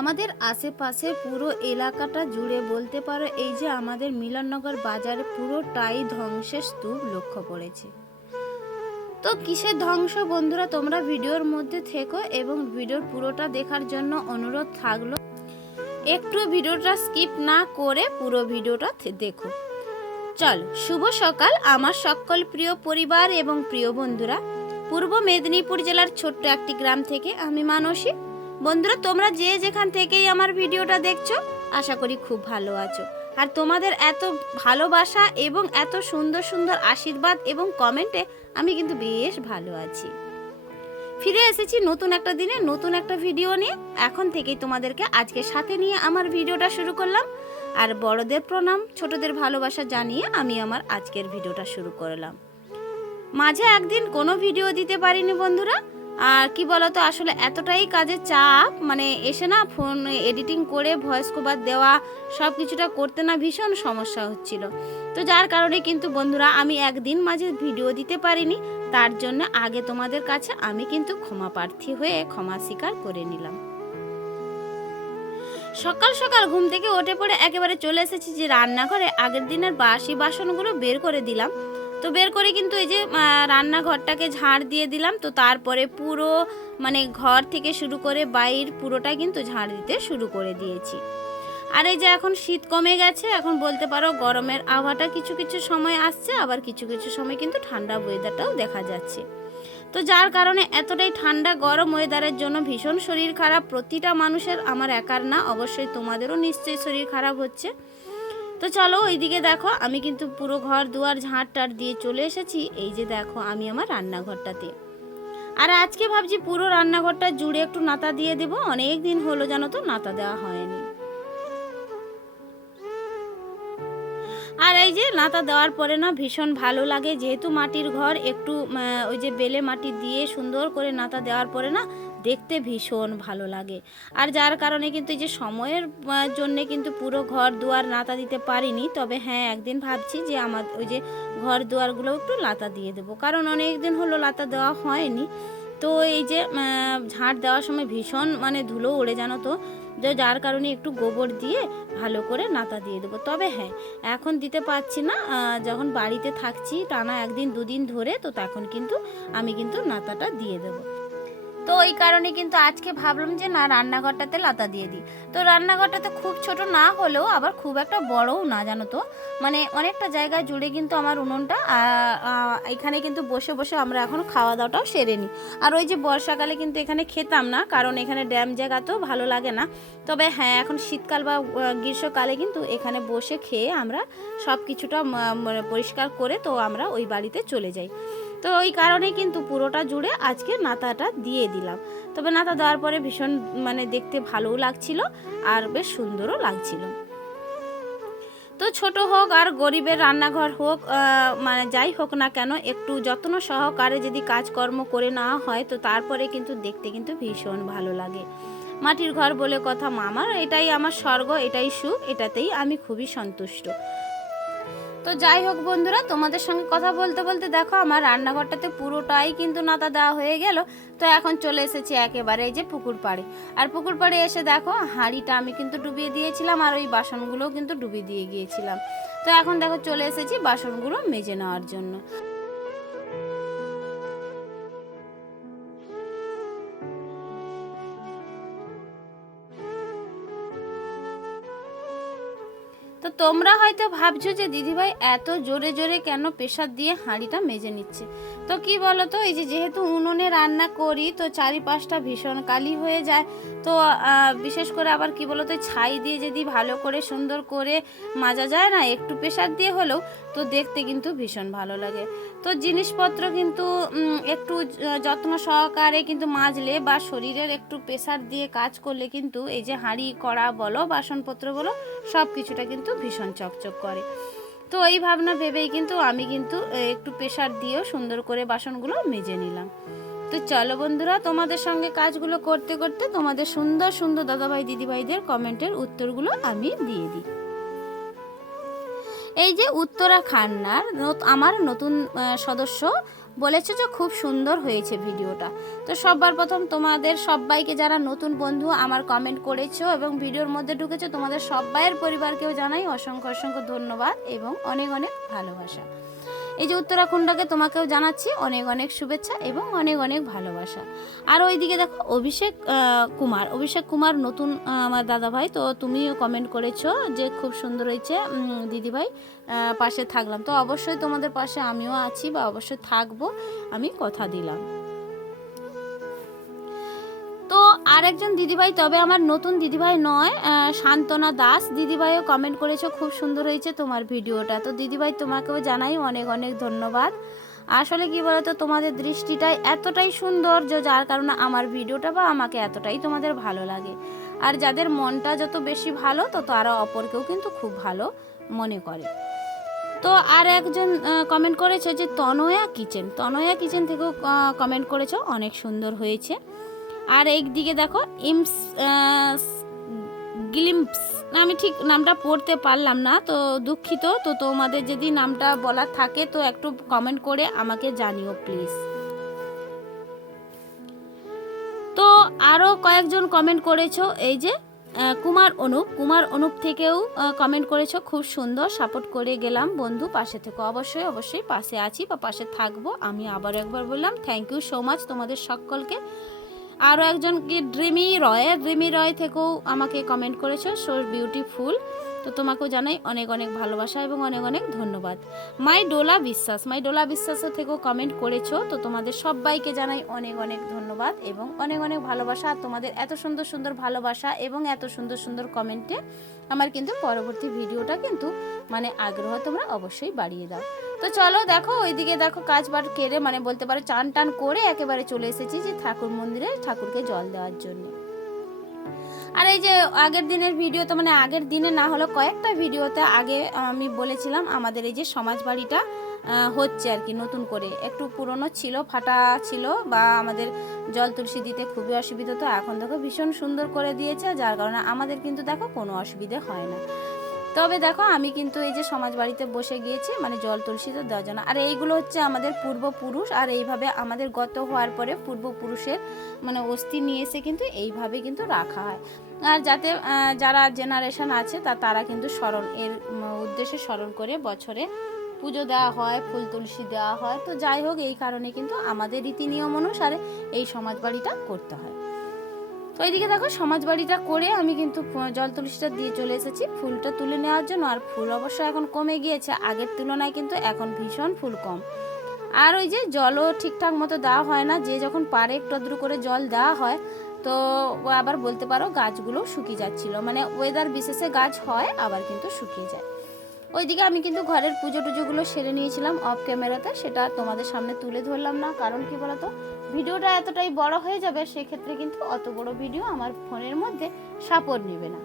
আমাদের আশেপাশে পুরো এলাকাটা জুড়ে বলতে পারো, এই যে আমাদের মিলননগর বাজারে পুরোটাই ধ্বংসের স্তূপ লক্ষ্য পড়েছে তো কিসের ধ্বংস বন্ধুরা, তোমরা ভিডিওর মধ্যে থেকো এবং ভিডিওর পুরোটা দেখার জন্য অনুরোধ থাকল, একটু ভিডিওটা স্কিপ না করে পুরো ভিডিওটা দেখো। চল, শুভ সকাল আমার সকল প্রিয় পরিবার এবং প্রিয় বন্ধুরা। পূর্ব মেদিনীপুর জেলার ছোট্ট একটি গ্রাম থেকে আমি মানসী। বন্ধুরা, তোমরা যে যেখান থেকেই আমার ভিডিওটা দেখছ, আশা করি খুব ভালো আছো। আর তোমাদের এত ভালোবাসা এবং এত সুন্দর সুন্দর আশীর্বাদ এবং কমেন্টে আমি কিন্তু বেশ ভালো আছি। ফিরে এসেছি নতুন একটা দিনে, নতুন একটা ভিডিও নিয়ে। এখন থেকেই তোমাদেরকে আজকে সাথে নিয়ে আমার ভিডিওটা শুরু করলাম। আর বড়দের প্রণাম, ছোটদের ভালোবাসা জানিয়ে আমি আমার আজকের ভিডিওটা শুরু করলাম। মাঝে একদিন কোনো ভিডিও দিতে পারিনি বন্ধুরা আর কি বলতো, আসলে এতটাই কাজের চাপ মানে এসে না ফোন এডিটিং করে ভয়েস কভার দেওয়া, সব কিছুটা করতে না ভীষণ সমস্যা হচ্ছিল। তো যার কারণে কিন্তু বন্ধুরা, আমি একদিন মাঝে ভিডিও দিতে পারিনি, তার জন্য আগে তোমাদের কাছে আমি কিন্তু ক্ষমা প্রার্থী হয়ে ক্ষমা স্বীকার করে নিলাম। সকাল সকাল ঘুম থেকে ওঠে পড়ে একেবারে চলে এসেছি যে রান্নাঘরে, আগের দিনের বাসি বাসনগুলো বের করে দিলাম। তো বের করে কিন্তু এই যে রান্নাঘরটাকে ঝাড় দিয়ে দিলাম। তো তারপরে পুরো মানে ঘর থেকে শুরু করে বাইর পুরোটা কিন্তু ঝাড় দিতে শুরু করে দিয়েছি। আর এই যে এখন শীত কমে গেছে, এখন বলতে পারো গরমের আবহাওয়াটা কিছু কিছু সময় আসছে, আবার কিছু কিছু সময় কিন্তু ঠান্ডা ওয়েদারটাও দেখা যাচ্ছে। তো যার কারণে এতটাই ঠান্ডা, গরম ওয়েদারের জন্য ভীষণ শরীর খারাপ। প্রতিটা মানুষের আমার একার না, অবশ্যই তোমাদেরও নিশ্চয়ই শরীর খারাপ হচ্ছে। তো চলো ওইদিকে দেখো, আমি কিন্তু পুরো ঘর, দুয়ার, ঝাঁট টাট দিয়ে চলে এসেছি। এই যে দেখো, আমি আমার রান্নাঘরটাতে। আর আজকে ভাবছি পুরো রান্নাঘরটা জুড়ে একটু নাতা দিয়ে দেবো। অনেক দিন হলো জানো তো, নাতা দেওয়া হয়নি। আর এই যে নাতা দেওয়ার পরে না ভীষণ ভালো লাগে। যেহেতু মাটির ঘর, একটু ওই যে বেলে মাটি দিয়ে সুন্দর করে নাতা দেওয়ার পরে না দেখতে ভীষণ ভালো লাগে। আর যার কারণে কিন্তু এই যে সময়ের জন্যে কিন্তু পুরো ঘর দুয়ার নাতা দিতে পারিনি। তবে হ্যাঁ একদিন ভাবছি যে আমার ওই যে ঘর দুয়ারগুলো একটু লাতা দিয়ে দেবো। কারণ অনেক দিন হলো লাতা দেওয়া হয়নি। তো এই যে ঝাঁট দেওয়ার সময় ভীষণ মানে ধুলো উড়ে জানো তো? যার কারণে একটু গোবর দিয়ে ভালো করে নাতা দিয়ে দেবো। তবে হ্যাঁ এখন দিতে পারছি না। যখন বাড়িতে থাকছি টানা একদিন দুদিন ধরে, তো তখন কিন্তু আমি কিন্তু নাতাটা দিয়ে দেবো। তো ওই কারণে কিন্তু আজকে ভাবলাম যে না, রান্নাঘরটাতে লাতা দিয়ে দিই। তো রান্নাঘরটাতে খুব ছোট, না হলেও আবার খুব একটা বড়ও না, জানো তো? মানে অনেকটা জায়গা জুড়ে কিন্তু আমার উনুনটা এখানে কিন্তু বসে বসে আমরা এখন খাওয়া দাওয়াটাও সেরে নিই। আর ওই যে বর্ষাকালে কিন্তু এখানে খেতাম না, কারণ এখানে ড্যাম জায়গা তো ভালো লাগে না। তবে হ্যাঁ এখন শীতকাল বা গ্রীষ্মকালে কিন্তু এখানে বসে খেয়ে আমরা সব কিছুটা পরিষ্কার করে তো আমরা ওই বাড়িতে চলে যাই। তো ওই কারণে কিন্তু পুরোটা জুড়ে আজকে নাতাটা দিয়ে দিলাম। তবে নাতা দেওয়ার পরে ভীষণ মানে দেখতে ভালোও লাগছিল আর বেশ সুন্দরও লাগছিল। তো ছোট হোক আর গরিবের রান্নাঘর হোক মানে যাই হোক না কেন, একটু যত্ন সহকারে যদি কাজকর্ম করে নেওয়া হয়, তো তারপরে কিন্তু দেখতে কিন্তু ভীষণ ভালো লাগে। মাটির ঘর বলে কথা, মামার এটাই আমার স্বর্গ, এটাই সুখ, এটাতেই আমি খুবই সন্তুষ্ট। তো যাই হোক বন্ধুরা, তোমাদের সঙ্গে কথা বলতে বলতে দেখো আমার রান্নাঘরটাতে পুরোটাই কিন্তু নাতা দেওয়া হয়ে গেল। তো এখন চলে এসেছি একেবারে এই যে পুকুর পাড়ে। আর পুকুর পাড়ে এসে দেখো, হাঁড়িটা আমি কিন্তু ডুবিয়ে দিয়েছিলাম আর ওই বাসনগুলোও কিন্তু ডুবিয়ে দিয়ে গিয়েছিলাম। তো এখন দেখো চলে এসেছি বাসনগুলো মেজে নেওয়ার জন্য। তো তোমরা হয়তো ভাবছ যে দিদিভাই এত জোরে জোরে কেন প্রেশার দিয়ে হাঁড়িটা মেজে নিচ্ছে? তো কি বলো তো এই যে যেহেতু উনুনে রান্না করি, তো চারিপাশটা ভীষণ কালি হয়ে যায়। তো বিশেষ করে আবার কি বলো তো ছাই দিয়ে যদি ভালো করে সুন্দর করে মাজা যায় না, একটু প্রেশার দিয়ে হলেও, তো দেখতে কিন্তু ভীষণ ভালো লাগে। তো জিনিসপত্র কিন্তু একটু যত্ন সহকারে কিন্তু মাজলে বা শরীরের একটু প্রেশার দিয়ে কাজ করলে কিন্তু এই যে হাঁড়ি, কড়া বলো, বাসনপত্র বলো সব কিছুটা কিন্তু ভীষণ চকচক করে। তো এই ভাবনা ভেবেই কিন্তু আমি কিন্তু একটু প্রেশার দিয়েও সুন্দর করে বাসনগুলো মেজে নিলাম। তো চলো বন্ধুরা, তোমাদের সঙ্গে কাজগুলো করতে করতে তোমাদের সুন্দর সুন্দর দাদাভাই, দিদিভাইদের কমেন্টের উত্তরগুলো আমি দিয়ে দিই। এই যে উত্তরা খান্নার আমার নতুন সদস্য বলেছে যে খুব সুন্দর হয়েছে ভিডিওটা। তো সবার প্রথম তোমাদের সবাইকে যারা নতুন বন্ধু আমার কমেন্ট করেছ এবং ভিডিওর মধ্যে ঢুকেছো, তোমাদের সবাইয়ের পরিবারকেও জানাই অসংখ্য অসংখ্য ধন্যবাদ এবং অনেক অনেক ভালোবাসা। এই যে উত্তরাখণ্ডকে তোমাকেও জানাচ্ছি অনেক অনেক শুভেচ্ছা এবং অনেক অনেক ভালোবাসা। আর ওইদিকে দেখো, অভিষেক কুমার। অভিষেক কুমার নতুন আমার দাদা ভাই তো তুমিও কমেন্ট করেছ যে খুব সুন্দর হয়েছে দিদিভাই পাশে থাকলাম। তো অবশ্যই তোমাদের পাশে আমিও আছি বা অবশ্যই থাকব, আমি কথা দিলাম। তো আরেকজন দিদিভাই, তবে আমার নতুন দিদিভাই নয় শান্তনা দাস। দিদিভাইও কমেন্ট করেছ, খুব সুন্দর হয়েছে তোমার ভিডিওটা। তো দিদিভাই, তোমাকেও জানাই অনেক অনেক ধন্যবাদ। আসলে কি বলতো, তোমাদের দৃষ্টিটাই এতটাই সুন্দর যে যার কারণে আমার ভিডিওটা বা আমাকে এতটাই তোমাদের ভালো লাগে। আর যাদের মনটা যত বেশি ভালো, তত তারা অপরকেও কিন্তু খুব ভালো মনে করে। তো আর একজন কমেন্ট করেছে যে তনয়া কিচেন। তনয়া কিচেন থেকেও কমেন্ট করেছ, অনেক সুন্দর হয়েছে। আর এই দিকে দেখো ইমস গ্লিম্পস। আমি ঠিক নামটা পড়তে পারলাম না, তো দুঃখিত। তো তোমাদের যদি নামটা বলার থাকে, তো একটু কমেন্ট করে আমাকে জানিও প্লিজ তো আরও কয়েকজন কমেন্ট করেছ, এই যে কুমার অনুপ। কুমার অনুপ থেকেও কমেন্ট করেছ, খুব সুন্দর সাপোর্ট করে গেলাম বন্ধু, পাশে থেকে। অবশ্যই অবশ্যই পাশে আছি বা পাশে থাকব। আমি আবার একবার বললাম থ্যাংক ইউ সো মাচ তোমাদের সকলকে। আরও একজন কি ড্রিমি রয়? ড্রিমি রয় থেকেও আমাকে কমেন্ট করেছ সো বিউটিফুল তো তোমাকেও জানাই অনেক অনেক ভালোবাসা এবং অনেক অনেক ধন্যবাদ। মাই ডোলা বিশ্বাস মাই ডোলা বিশ্বাসের থেকেও কমেন্ট করেছ, তো তোমাদের সবাইকে জানাই অনেক অনেক ধন্যবাদ এবং অনেক অনেক ভালোবাসা। আর তোমাদের এত সুন্দর সুন্দর ভালোবাসা এবং এত সুন্দর সুন্দর কমেন্টে আমার কিন্তু পরবর্তী ভিডিওটা কিন্তু মানে আগ্রহ তোমরা অবশ্যই বাড়িয়ে দাও। তো চলো দেখো, ওইদিকে দেখো কাজ বাট কেড়ে মানে বলতে পারো চান টান করে একেবারে চলে এসেছি যে ঠাকুর মন্দিরে ঠাকুরকে জল দেওয়ার জন্য। আর এই যে আগের দিনের ভিডিও তো মানে আগের দিনে না হলো কয়েকটা ভিডিওতে আগে আমি বলেছিলাম আমাদের এই যে সমাজ বাড়িটা হচ্ছে আর কি নতুন করে। একটু পুরনো ছিল, ফাটা ছিল বা আমাদের জল তুলসী দিতে খুবই অসুবিধা তো এখন দেখো ভীষণ সুন্দর করে দিয়েছে, যার কারণে আমাদের কিন্তু দেখো কোনো অসুবিধে হয় না। তবে দেখো, আমি কিন্তু এই যে সমাজ বাড়িতে বসে গিয়েছি মানে জল তুলসীতে দেওয়ার জন্য। আর এইগুলো হচ্ছে আমাদের পূর্বপুরুষ, আর এইভাবে আমাদের গত হওয়ার পরে পূর্বপুরুষের মানে অস্থি নিয়ে এসে কিন্তু এইভাবে কিন্তু রাখা হয়। আর যাতে যারা জেনারেশন আছে, তা, তারা কিন্তু স্মরণ, এর উদ্দেশ্যে স্মরণ করে বছরে পুজো দেওয়া হয়, ফুল তুলসী দেওয়া হয়। তো যাই হোক, এই কারণে কিন্তু আমাদের রীতি নিয়ম অনুসারে এই সমাজ বাড়িটা করতে হয়। তো এইদিকে দেখো সমাজ বাড়িটা করে আমি কিন্তু জল তুলসীটা দিয়ে চলে এসেছি। ফুলটা তুলে নেওয়ার জন্য আর ফুল অবশ্য এখন কমে গিয়েছে। আগের তুলনায় কিন্তু এখন ভীষণ ফুল কম। আর ওই যে জলও ঠিকঠাক মতো দেওয়া হয় না, যে যখন পারে একটু আধটু করে জল দেওয়া হয়, তো আবার বলতে পারো গাছগুলো শুকিয়ে যাচ্ছিল। মানে ওয়েদার বিশেষে গাছ হয়, আবার কিন্তু শুকিয়ে যায়। ওইদিকে আমি কিন্তু ঘরের পুজো টুজোগুলো সেরে নিয়েছিলাম অফ ক্যামেরাতে সেটা তোমাদের সামনে তুলে ধরলাম না, কারণ কি বলতো? ভিডিওটা এতটাই বড় হয়ে যাবে, সেক্ষেত্রে কিন্তু অত বড় ভিডিও আমার ফোনের মধ্যে সাপোর্ট নেবে না।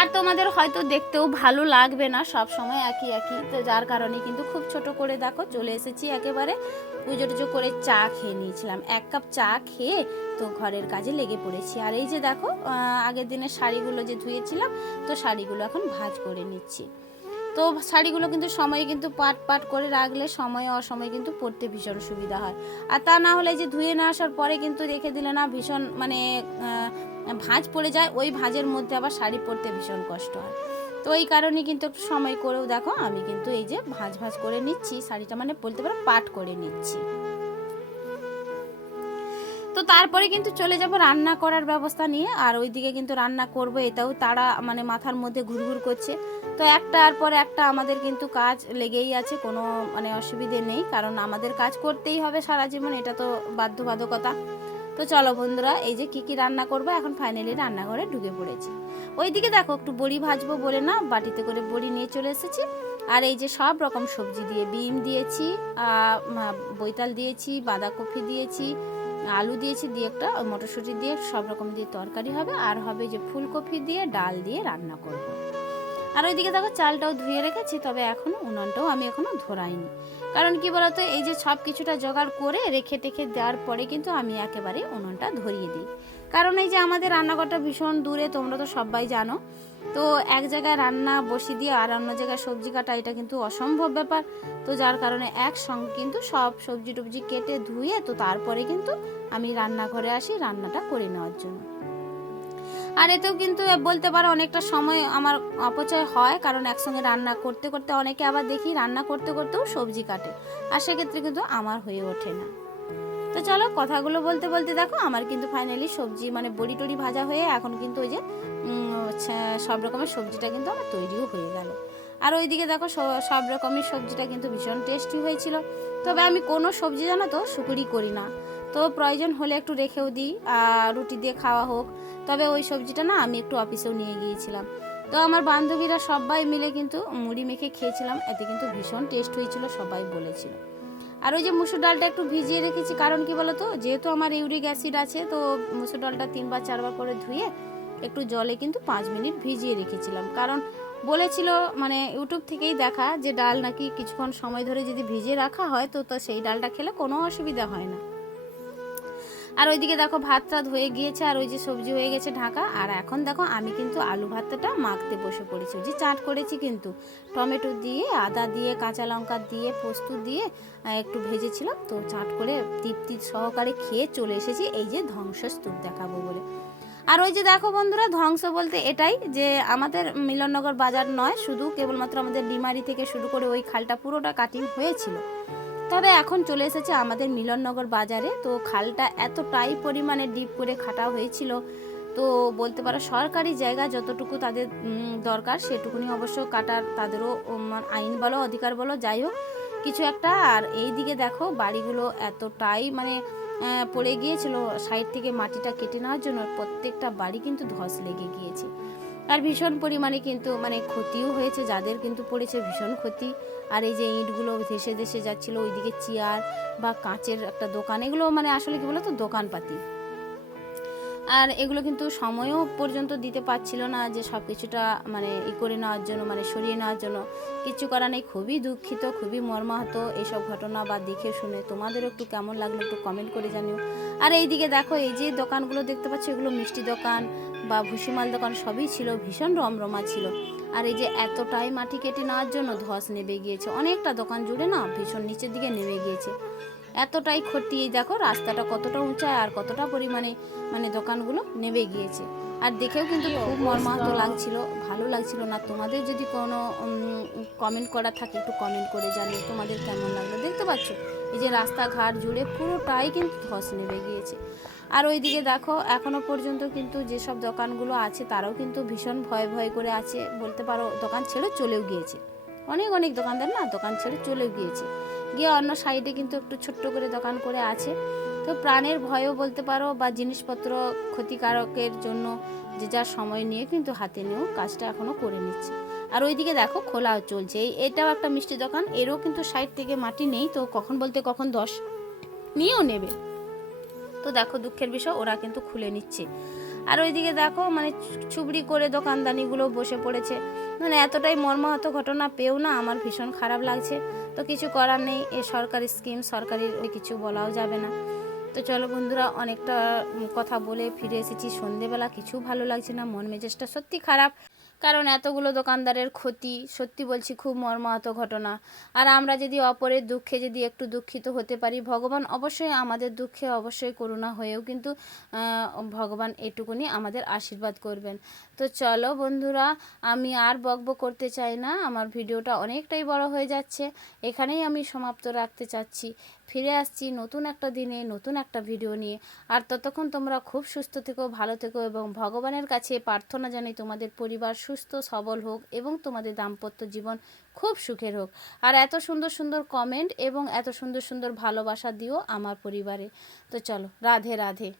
আর তোমাদের হয়তো দেখতেও ভালো লাগবে না, সব সময় একই একই। তো যার কারণে কিন্তু খুব ছোট করে দেখো, চলে এসেছি একেবারে পুজো টুজো করে চা খেয়ে নিয়েছিলাম। এক কাপ চা খেয়ে তো ঘরের কাজে লেগে পড়েছি। আর এই যে দেখো আগের দিনের শাড়িগুলো যে ধুয়েছিলাম, তো শাড়িগুলো এখন ভাঁজ করে নিচ্ছি। তো শাড়িগুলো কিন্তু সময়ে কিন্তু পাট পাট করে রাখলে সময়ে অসময়ে কিন্তু পরতে ভীষণ সুবিধা হয়। আর তা না হলে যে ধুয়ে না আসার পরে কিন্তু রেখে দিলে না ভীষণ মানে ভাঁজ পড়ে যায়, ওই ভাঁজের মধ্যে আবার শাড়ি পরতে ভীষণ কষ্ট হয়। তো এই কারণে কিন্তু একটু সময় করেও দেখো, আমি কিন্তু এই যে ভাঁজ ভাঁজ করে নিচ্ছি, শাড়িটা মানে বলতে পারো পাট করে নিচ্ছি। তো তারপরে কিন্তু চলে যাব রান্না করার ব্যবস্থা নিয়ে, আর ওইদিকে কিন্তু রান্না করব এটাও তারা মানে মাথার মধ্যে ঘুরঘুর করছে। তো একটার পর একটা আমাদের কিন্তু কাজ লেগেই আছে, কোনো মানে অসুবিধে নেই, কারণ আমাদের কাজ করতেই হবে সারা জীবন, এটা তো বাধ্যবাধকতা। তো চলো বন্ধুরা, এই যে কি কি রান্না করব, এখন ফাইনালি রান্নাঘরে ঢুকে পড়েছি। ওইদিকে দেখো, একটু বড়ি ভাজবো বলে না, বাটিতে করে বড়ি নিয়ে চলে এসেছি। আর এই যে সব রকম সবজি দিয়ে, বিম দিয়েছি বৈতাল দিয়েছি, বাঁধাকপি দিয়েছি আলু দিয়েছি দিয়ে একটা মটরশুঁটি দিয়ে সব রকম দিয়ে তরকারি হবে। আর হবে যে ফুলকপি দিয়ে ডাল দিয়ে রান্না করব। আর ওইদিকে দেখো চালটাও ধুয়ে রেখেছি, তবে এখনও উনানটাও আমি এখনও ধরাইনি। কারণ কি বলতো, এই যে সব কিছুটা জোগাড় করে রেখে টেখে দেওয়ার পরে কিন্তু আমি একেবারে উনুনটা ধরিয়ে দিই। কারণ এই যে আমাদের রান্নাঘরটা ভীষণ দূরে, তোমরা তো সবাই জানো তো এক জায়গায় রান্না বসিয়ে দিয়ে আর অন্য জায়গায় সবজি কাটা, এটা কিন্তু অসম্ভব ব্যাপার। তো যার কারণে একসঙ্গে কিন্তু সব সবজি টবজি কেটে ধুয়ে, তো তারপরে কিন্তু আমি রান্নাঘরে আসি রান্নাটা করে নেওয়ার জন্য। আর এতেও কিন্তু বলতে পারো অনেকটা সময় আমার অপচয় হয়, কারণ একসঙ্গে রান্না করতে করতে অনেকে আবার দেখি রান্না করতে, করতেও সবজি কাটে। আর সেক্ষেত্রে কিন্তু আমার হয়ে ওঠে না। তো চলো কথাগুলো বলতে বলতে দেখো, আমার কিন্তু ফাইনালি সবজি মানে বড়ি টড়ি ভাজা হয়ে এখন কিন্তু ওই যে সব রকমের সবজিটা কিন্তু আমার তৈরিও হয়ে গেল। আর ওইদিকে দেখো সব রকমের সবজিটা কিন্তু ভীষণ টেস্টি হয়েছিল। তবে আমি কোনো সবজি জানো তো শুকুরি করি না। তো প্রয়োজন হলে একটু রেখেও দিই রুটি দিয়ে খাওয়া হোক। তবে ওই সবজিটা না আমি একটু অফিসেও নিয়ে গিয়েছিলাম। তো আমার বান্ধবীরা সবাই মিলে কিন্তু মুড়ি মেখে খেয়েছিলাম, এতে কিন্তু ভীষণ টেস্ট হয়েছিল, সবাই বলেছিল। আর ওই যে মুসুর ডালটা একটু ভিজিয়ে রেখেছি, কারণ কি বলতো? যেহেতু আমার ইউরিক অ্যাসিড আছে, তো মুসুর ডালটা তিনবার, চারবার করে ধুয়ে একটু জলে কিন্তু পাঁচ মিনিট ভিজিয়ে রেখেছিলাম। কারণ বলেছিল মানে ইউটিউব থেকেই দেখা যে ডাল নাকি কিছুক্ষণ সময় ধরে যদি ভিজিয়ে রাখা হয়, তো তো সেই ডালটা খেলে কোনো অসুবিধা হয় না। আর ওইদিকে দেখো ভাত টাত হয়ে গিয়েছে, আর ওই যে সবজি হয়ে গেছে ঢাকা। আর এখন দেখো আমি কিন্তু আলু ভাতটা মাখতে বসে পড়েছি। যে চাট করেছি কিন্তু, টমেটো দিয়ে, আদা দিয়ে, কাঁচা লঙ্কা দিয়ে, পোস্ত দিয়ে একটু ভেজেছিলাম। তো চাট করে তৃপ্তি সহকারে খেয়ে চলে এসেছি, এই যে ধ্বংসস্তূপ দেখাবো বলে। আর ওই যে দেখো বন্ধুরা, ধ্বংস বলতে এটাই যে আমাদের মিলননগর বাজার নয়, শুধু কেবলমাত্র আমাদের ডিমারি থেকে শুরু করে ওই খালটা পুরোটা কাটিং হয়েছিল। তবে এখন চলে এসেছে আমাদের মিলননগর বাজারে। তো খালটা এতটাই পরিমাণে ডিপ করে খাটা হয়েছিল। তো বলতে পারো সরকারি জায়গা যতটুকু তাদের দরকার সেটুকুনি অবশ্য কাটার তাদেরও আইন বলো, অধিকার বলো, যাই হোক, কিছু একটা। আর এই দিকে দেখো বাড়িগুলো এতটাই মানে পড়ে গিয়েছিল সাইড থেকে মাটিটা কেটে নেওয়ার জন্য, প্রত্যেকটা বাড়ি কিন্তু ধস লেগে গিয়েছে। আর ভীষণ পরিমাণে কিন্তু মানে ক্ষতিও হয়েছে, যাদের কিন্তু পড়েছে ভীষণ ক্ষতি। আর এই যে ইঁটগুলো ধেসে ধেসে যাচ্ছিল ওইদিকে চেয়ার বা কাঁচের একটা দোকান, এগুলো মানে আসলে কি বলতো, দোকানপাতি। আর এগুলো কিন্তু সময়ও পর্যন্ত দিতে পারছিল না যে সব কিছুটা মানে ই করে নেওয়ার জন্য মানে সরিয়ে নেওয়ার জন্য। কিছু করার নেই, খুবই দুঃখিত, খুবই মর্মাহত এইসব ঘটনা বা দেখে শুনে। তোমাদেরও একটু কেমন লাগল একটু কমেন্ট করে জানিও। আর এইদিকে দেখো, এই যে দোকানগুলো দেখতে পাচ্ছ, এগুলো মিষ্টি দোকান বা ভুসিমাল দোকান সবই ছিল, ভীষণ রমরমা ছিল। আর এই যে এতটাই মাটি কেটে নেওয়ার জন্য ধস নেমে গিয়েছে। অনেকটা দোকান জুড়ে না ভীষণ নিচের দিকে নেমে গিয়েছে। এতটাই ক্ষতি, এই দেখো রাস্তাটা কতটা উঁচায় আর কতটা পরিমাণে মানে দোকানগুলো নেমে গিয়েছে। আর দেখেও কিন্তু খুব মর্মাহত লাগছিল, ভালো লাগছিল না। তোমাদের যদি কোনো কমেন্ট করা থাকে একটু কমেন্ট করে জানিও, তোমাদের কেমন লাগল? দেখতে পাচ্ছ? এই যে রাস্তাঘাট জুড়ে পুরোটাই কিন্তু ধস নেমে গিয়েছে। আর ওইদিকে দেখো, এখনও পর্যন্ত কিন্তু যেসব দোকানগুলো আছে, তারাও কিন্তু ভীষণ ভয় ভয় করে আছে। বলতে পারো, দোকান ছেড়ে চলেও গিয়েছে। অনেক অনেক দোকানদার না দোকান ছেড়ে চলেও গিয়েছে। গিয়ে অন্য সাইডে কিন্তু একটু ছোট্ট করে দোকান করে আছে। তো প্রাণের ভয়ও বলতে পারো বা জিনিসপত্র ক্ষতিকারকের জন্য যে যার সময় নিয়ে কিন্তু হাতে নিয়েও কাজটা এখনও করে নিচ্ছে। আর ওইদিকে দেখো খোলাও চলছে। এই, এটাও একটা মিষ্টি দোকান। এরও কিন্তু সাইড থেকে মাটি নেই, তো কখন বলতে কখন দশ? নিয়েও নেবে। তো দেখো দুঃখের বিষয়, ওরা কিন্তু খুলে নিচ্ছে। আর ওইদিকে দেখো মানে চুবড়ি করে দোকানদানিগুলো বসে পড়েছে। মানে এতটাই মর্মাহত ঘটনা পেও না, আমার ভীষণ খারাপ লাগছে। তো কিছু করার নেই, এ সরকারি স্কিম সরকারি ওই কিছু বলাও যাবে না। তো চলো বন্ধুরা, অনেকটা কথা বলে ফিরে এসেছি। সন্ধেবেলা, কিছু ভালো লাগছে না, মন মেজাজটা সত্যি খারাপ। কারণ এতগুলো দোকানদারের ক্ষতি, সত্যি বলছি, খুব মর্মাহত ঘটনা। আর আমরা যদি অপরের দুঃখে যদি একটু দুঃখিত হতে পারি, ভগবান অবশ্যই আমাদের দুঃখে অবশ্যই করুণা হয়েও কিন্তু ভগবান এটুকুনি আমাদের আশীর্বাদ করবেন। তো চলো বন্ধুরা, আমি আর বকবক করতে চাই না। আমার ভিডিওটা অনেকটাই বড় হয়ে যাচ্ছে। এখানেই আমি সমাপ্ত রাখতে চাচ্ছি। ফিরে আসছি নতুন একটা দিনে, নতুন একটা ভিডিও নিয়ে। আর ততক্ষণ তোমরা খুব সুস্থ থেকো, ভালো থেকো এবং ভগবানের কাছে প্রার্থনা জানাই তোমাদের পরিবার সুস্থ, সবল হোক এবং তোমাদের দাম্পত্য জীবন খুব সুখের হোক। আর এত সুন্দর সুন্দর কমেন্ট এবং এত সুন্দর সুন্দর ভালোবাসা দিও আমার পরিবারে। তো চলো, রাধে রাধে।